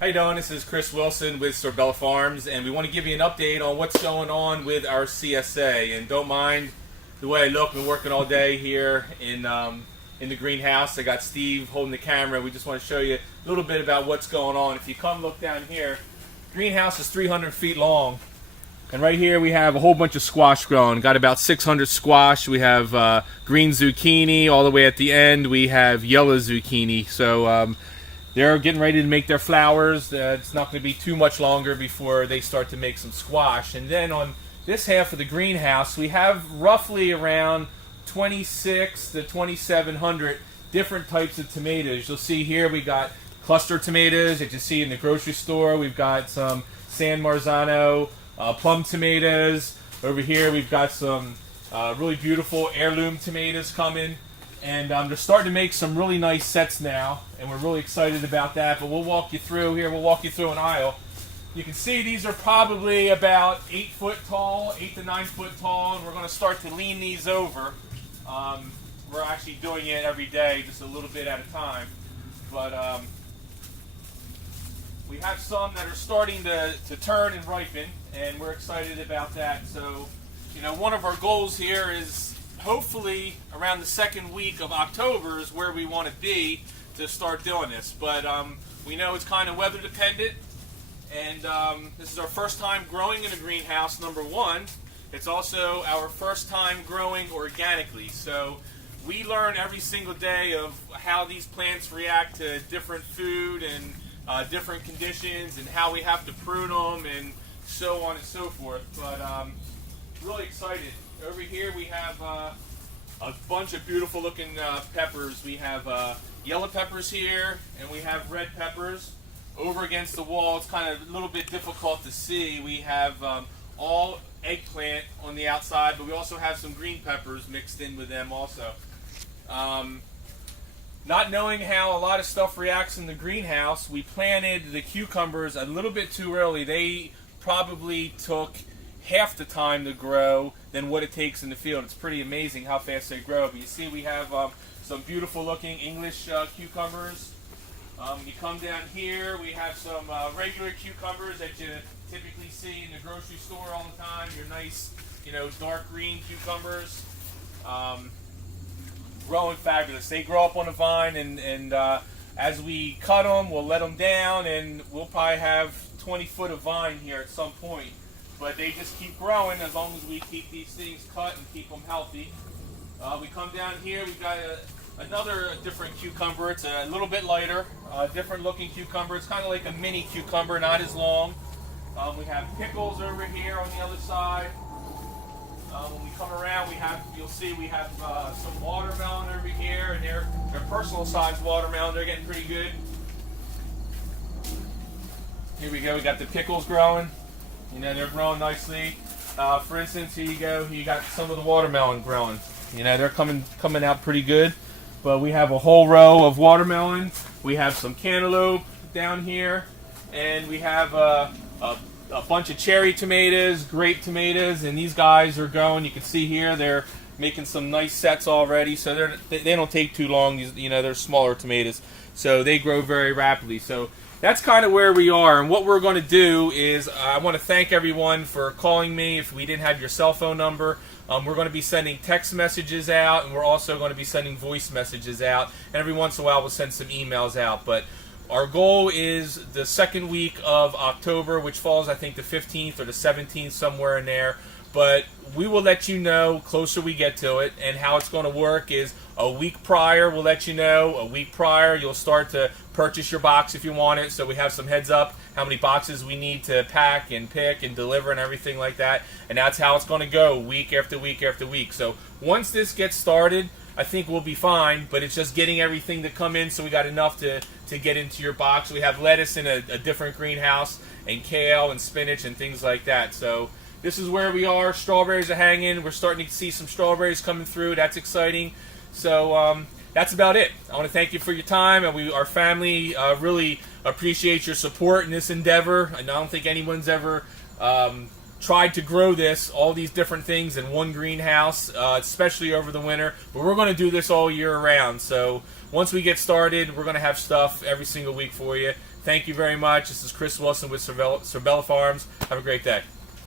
How you doing? This is Chris Wilson with Sorbella Farms, and we want to give you an update on what's going on with our CSA. And don't mind the way I look. I've been working all day here in the greenhouse. I got Steve holding the camera. We just want to show you a little bit about what's going on. If you come look down here, greenhouse is 300 feet long. And right here we have a whole bunch of squash growing. Got about 600 squash. We have green zucchini. All the way at the end we have yellow zucchini. So they're getting ready to make their flowers. It's not going to be too much longer before they start to make some squash. And then on this half of the greenhouse, we have roughly around 26 to 2,700 different types of tomatoes. You'll see here we got cluster tomatoes that you see in the grocery store. We've got some San Marzano plum tomatoes. Over here we've got some really beautiful heirloom tomatoes coming. And they're starting to make some really nice sets now, and we're really excited about that. But we'll walk you through here. We'll walk you through an aisle. You can see these are probably about 8 foot tall, 8 to 9 foot tall, and we're going to start to lean these over. We're actually doing it every day, just a little bit at a time. But we have some that are starting to turn and ripen, and we're excited about that. So, you know, one of our goals here is hopefully around the second week of October is where we want to be to start doing this. But we know it's kind of weather dependent, and this is our first time growing in a greenhouse, number one. It's also our first time growing organically. So we learn every single day of how these plants react to different food and different conditions, and how we have to prune them and so on and so forth. But really excited. Over here we have a bunch of beautiful looking peppers. We have yellow peppers here, and we have red peppers. Over against the wall, it's kind of a little bit difficult to see. We have all eggplant on the outside, but we also have some green peppers mixed in with them also. Not knowing how a lot of stuff reacts in the greenhouse, we planted the cucumbers a little bit too early. They probably took half the time to grow than what it takes in the field. It's pretty amazing how fast they grow. But you see we have some beautiful looking English cucumbers. You come down here, we have some regular cucumbers that you typically see in the grocery store all the time. Your nice, you know, dark green cucumbers. Growing fabulous. They grow up on a vine, and as we cut them, we'll let them down, and we'll probably have 20 foot of vine here at some point. But they just keep growing as long as we keep these things cut and keep them healthy. We come down here, we've got another different cucumber. It's a little bit lighter, different looking cucumber. It's kind of like a mini cucumber, not as long. We have pickles over here on the other side. When we come around, you'll see we have some watermelon over here, and they're personal size watermelon. They're getting pretty good. Here we go, we got the pickles growing. You know, they're growing nicely. For instance, here you go. You got some of the watermelon growing. You know, they're coming out pretty good. But we have a whole row of watermelon. We have some cantaloupe down here, and we have a bunch of cherry tomatoes, grape tomatoes, and these guys are growing. You can see here they're making some nice sets already. So they don't take too long. You know, they're smaller tomatoes, so they grow very rapidly. So that's kind of where we are, and what we're going to do is I want to thank everyone for calling me. If we didn't have your cell phone number, we're going to be sending text messages out, and we're also going to be sending voice messages out, and every once in a while we'll send some emails out. But our goal is the second week of October, which falls, I think, the 15th or the 17th, somewhere in there. But we will let you know closer we get to it, and how it's going to work is a week prior we'll let you know. A week prior you'll start to purchase your box if you want it, so we have some heads up how many boxes we need to pack and pick and deliver and everything like that. And that's how it's going to go week after week after week. So once this gets started, I think we'll be fine, but it's just getting everything to come in so we got enough to get into your box. We have lettuce in a different greenhouse, and kale and spinach and things like that. So this is where we are. Strawberries are hanging. We're starting to see some strawberries coming through. That's exciting. So that's about it. I want to thank you for your time, and our family really appreciate your support in this endeavor. And I don't think anyone's ever tried to grow all these different things in one greenhouse, especially over the winter. But we're going to do this all year round. So once we get started, we're going to have stuff every single week for you. Thank you very much. This is Chris Wilson with Sorbella Farms. Have a great day.